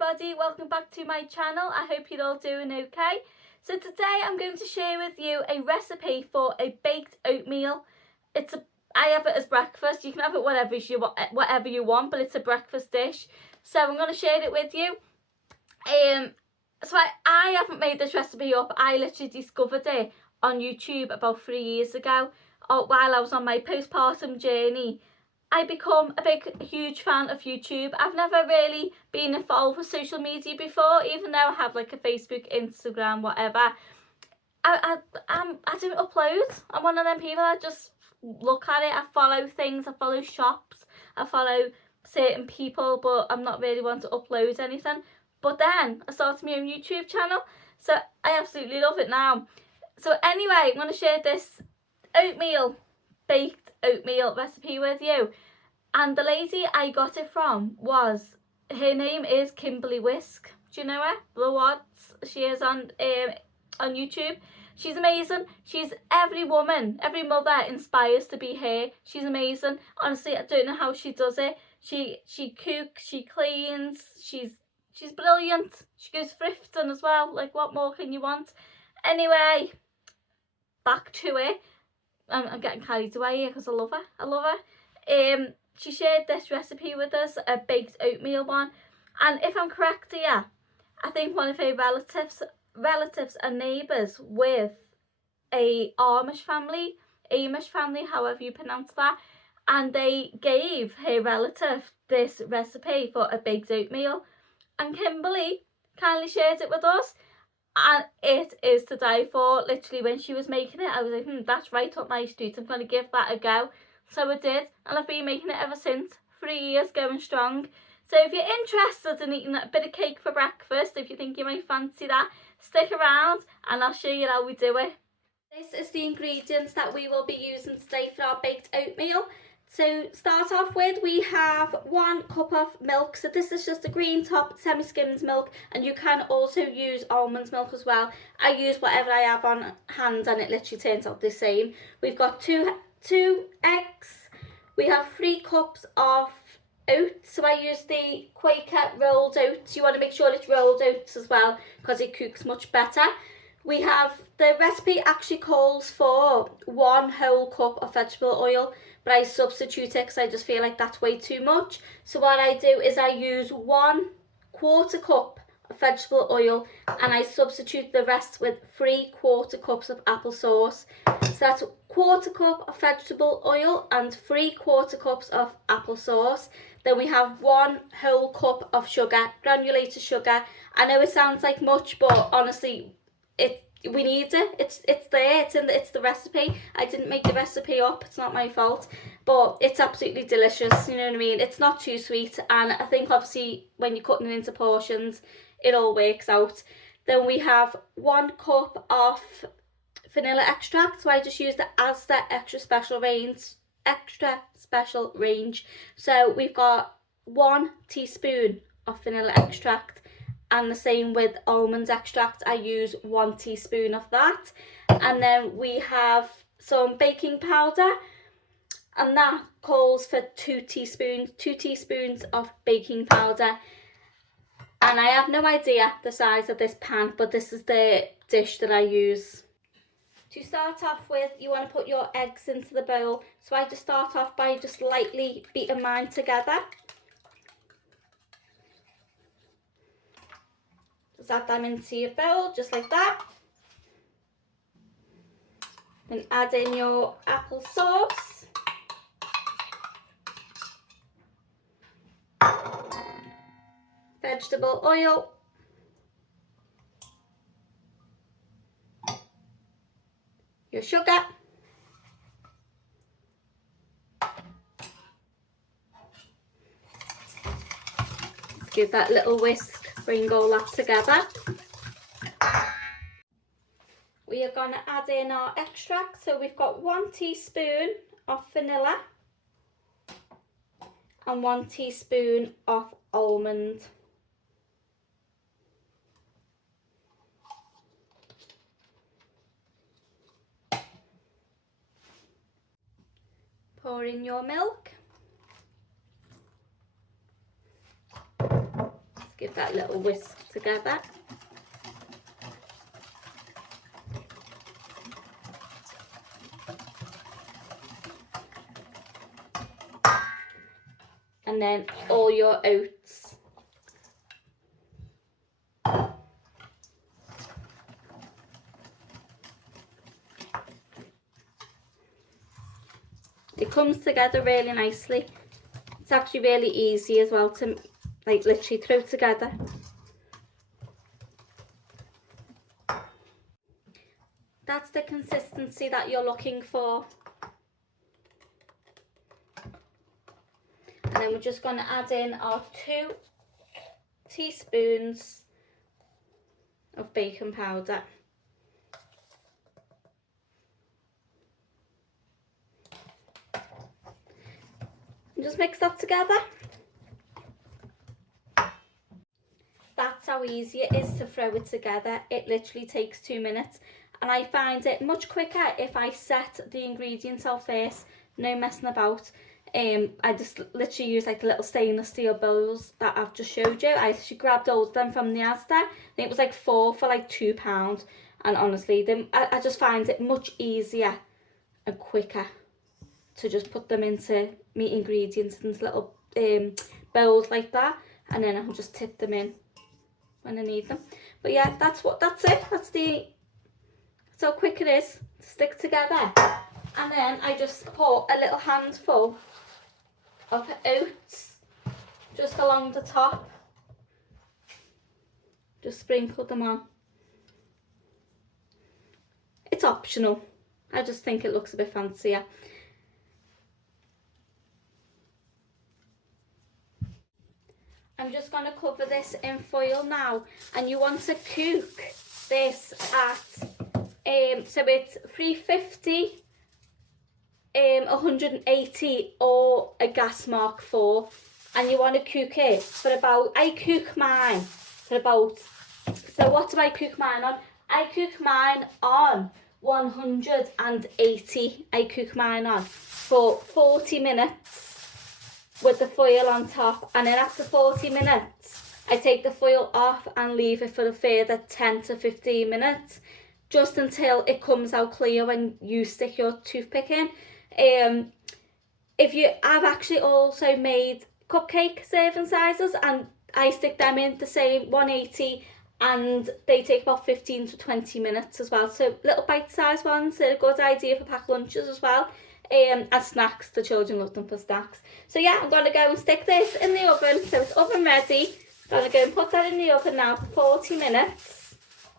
everybody, welcome back to my channel. I hope you're all doing okay. So today I'm going to share with you a recipe for a baked oatmeal. I have it as breakfast. You can have it whatever you want, but it's a breakfast dish. So I'm going to share it with you. So I haven't made this recipe up. I literally discovered it on YouTube about 3 years ago while I was on my postpartum journey. I become a huge fan of YouTube. I've never really been involved with social media before, even though I have like a Facebook, Instagram, whatever. I don't upload. I'm one of them people that just look at it. I follow things, I follow shops, I follow certain people, but I'm not really one to upload anything. But then I started my own YouTube channel, so I absolutely love it now. So anyway, I'm going to share this baked oatmeal recipe with you. And the lady I got it from her name is Kimberly Whisk. Do you know her? The Wads. She is on YouTube. She's amazing. She's every mother inspires to be her. She's amazing. Honestly, I don't know how she does it. She cooks, she cleans, she's brilliant. She goes thrifting as well. Like, what more can you want? Anyway, back to it. I'm getting carried away here because I love her. She shared this recipe with us, a baked oatmeal one, and if I'm correct here, I think one of her relatives are neighbours with a Amish family, however you pronounce that, and they gave her relative this recipe for a baked oatmeal, and Kimberly kindly shared it with us. And it is to die for. Literally, when she was making it, I was like, that's right up my street. I'm going to give that a go. So I did, and I've been making it ever since. 3 years going strong. So if you're interested in eating a bit of cake for breakfast, if you think you might fancy that, stick around and I'll show you how we do it. This is the ingredients that we will be using today for our baked oatmeal. So start off with, we have 1 cup of milk. So this is just a green top semi-skimmed milk, and you can also use almond milk as well. I use whatever I have on hand and it literally turns out the same. We've got two eggs. We have 3 cups of oats. So I use the Quaker rolled oats. You want to make sure it's rolled oats as well because it cooks much better. We have, the recipe actually calls for 1 whole cup of vegetable oil, but I substitute it because I just feel like that's way too much. So what I do is I use 1/4 cup of vegetable oil and I substitute the rest with 3/4 cups of applesauce. So that's 1/4 cup of vegetable oil and 3/4 cups of applesauce. Then we have 1 whole cup of sugar, granulated sugar. I know it sounds like much, but honestly, we need it. It's there. It's the recipe. I didn't make the recipe up. It's not my fault, but it's absolutely delicious. You know what I mean? It's not too sweet, and I think obviously when you're cutting it into portions, it all works out. Then we have 1 cup of vanilla extract. So I just use the Asda extra special range. So we've got 1 teaspoon of vanilla extract. And the same with almond extract, I use 1 teaspoon of that. And then we have some baking powder, and that calls for 2 teaspoons of baking powder. And I have no idea the size of this pan, but this is the dish that I use. To start off with, you want to put your eggs into the bowl. So I just start off by just lightly beating mine together. Just add them into your bowl, just like that. Then add in your applesauce. Vegetable oil. Your sugar. Give that little whisk. Bring all that together. We are going to add in our extract. So we've got 1 teaspoon of vanilla and 1 teaspoon of almond. Pour in your milk. give that a little whisk together. And then all your oats. It comes together really nicely. It's actually really easy as well to like literally throw together. That's the consistency that you're looking for. And then we're just going to add in our 2 teaspoons of baking powder. And just mix that together. That's how easy it is to throw it together. It literally takes 2 minutes. And I find it much quicker if I set the ingredients out first, no messing about. I just literally use like the little stainless steel bowls that I've just showed you. I actually grabbed all of them from the Asda. I think it was like 4 for like £2. And honestly, I just find it much easier and quicker to just put them into meat ingredients into little bowls like that. And then I'll just tip them in when I need them. But yeah, that's it. That's how quick it is to stick together. And then I just put a little handful of oats just along the top. Just sprinkle them on. It's optional. I just think it looks a bit fancier. I'm just going to cover this in foil now, and you want to cook this at so it's 350, 180 or a gas mark 4, and you want to cook it for about, I cook mine for about, so what do I cook mine on? I cook mine on 180. I cook mine on for 40 minutes with the foil on top, and then after 40 minutes I take the foil off and leave it for a further 10 to 15 minutes, just until it comes out clear when you stick your toothpick in. I've actually also made cupcake serving sizes, and I stick them in the same 180, and they take about 15 to 20 minutes as well. So little bite-sized ones are a good idea for packed lunches as well. And snacks, the children love them for snacks. So yeah, I'm going to go and stick this in the oven, so it's oven ready. I'm going to go and put that in the oven now for 40 minutes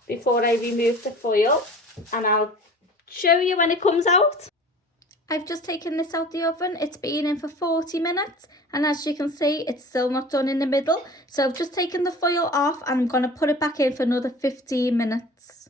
before I remove the foil, and I'll show you when it comes out. I've just taken this out the oven. It's been in for 40 minutes, and as you can see, it's still not done in the middle. So I've just taken the foil off, and I'm going to put it back in for another 15 minutes.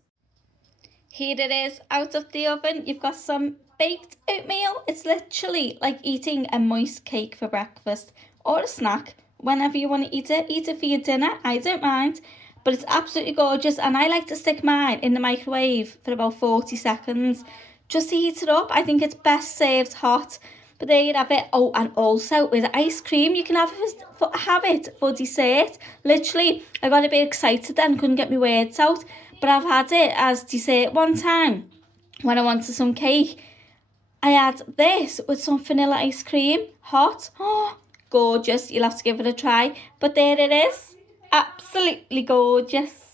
Here it is out of the oven. You've got some baked oatmeal. It's literally like eating a moist cake for breakfast or a snack. Whenever you want to eat it for your dinner. I don't mind, but it's absolutely gorgeous, and I like to stick mine in the microwave for about 40 seconds just to heat it up. I think it's best served hot. But there you have it. Oh, and also with ice cream, you can have it for dessert. Literally, I got a bit excited then, couldn't get my words out. But I've had it as dessert one time when I wanted some cake. I had this with some vanilla ice cream, hot. Oh, gorgeous. You'll have to give it a try. But there it is. Absolutely gorgeous.